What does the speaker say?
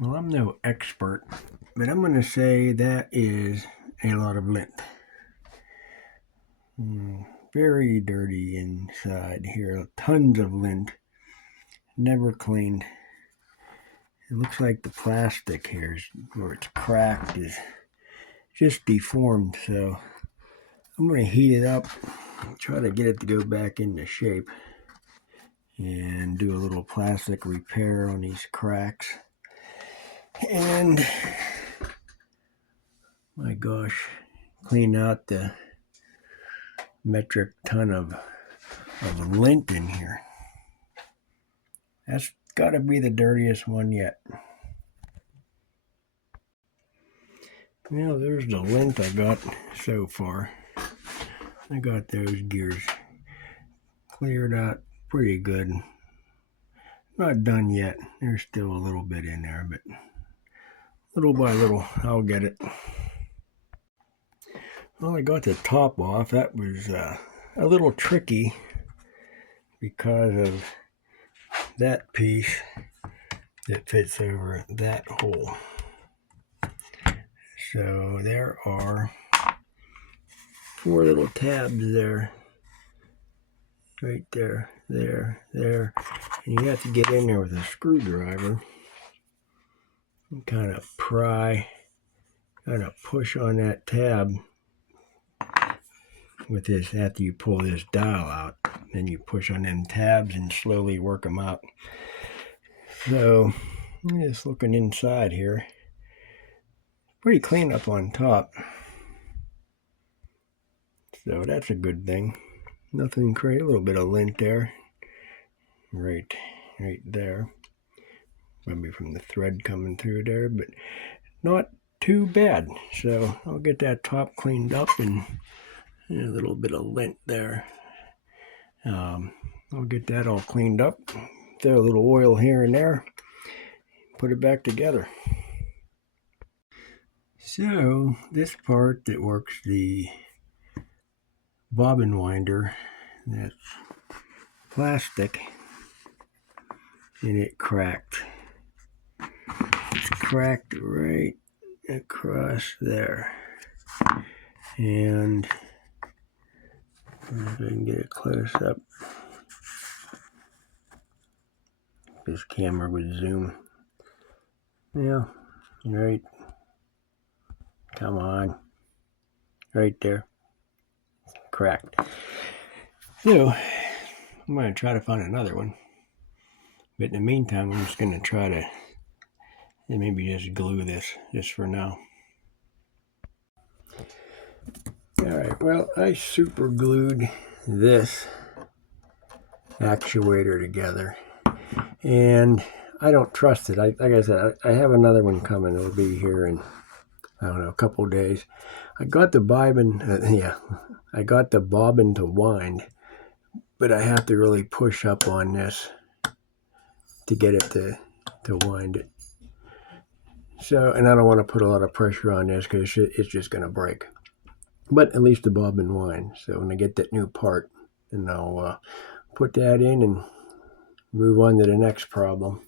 Well, I'm no expert, but I'm going to say that is a lot of lint. Very dirty inside here. Tons of lint. Never cleaned. It looks like the plastic here, where it's cracked, is just deformed. So I'm going to heat it up, try to get it to go back into shape, and do a little plastic repair on these cracks. And my gosh, clean out the metric ton of lint in here. That's got to be the dirtiest one yet. There's the lint I got so far. I got those gears cleared out pretty good. Not done yet. There's still a little bit in there, but little by little, I'll get it. Well, I got the top off. That was a little tricky because of that piece that fits over that hole. So there are 4 little tabs there. Right there, there. And you have to get in there with a screwdriver and kind of pry, kind of push on that tab with this. After you pull this dial out, then you push on them tabs and slowly work them out. So I'm just looking inside here. Pretty clean up on top. So that's a good thing. Nothing crazy. A little bit of lint there. Right there. Maybe from the thread coming through there, but not too bad. So I'll get that top cleaned up, and a little bit of lint there. I'll get that all cleaned up. Throw a little oil here and there. Put it back together. So this part that works the bobbin winder, that's plastic, and it cracked. It's cracked right across there. And if I can get it close up, this camera would zoom. Yeah, right. Come on. Right there. Cracked. So I'm going to try to find another one. But in the meantime, I'm just going to try to maybe just glue this just for now. Alright, well, I super glued this actuator together. And I don't trust it. Like I said, I have another one coming. It'll be here in, I don't know, a couple days. I got the bobbin, I got the bobbin to wind, but I have to really push up on this to get it to wind it. So, and I don't want to put a lot of pressure on this because it's just going to break. But at least the bobbin winds. So when I get that new part, then I'll put that in and move on to the next problem.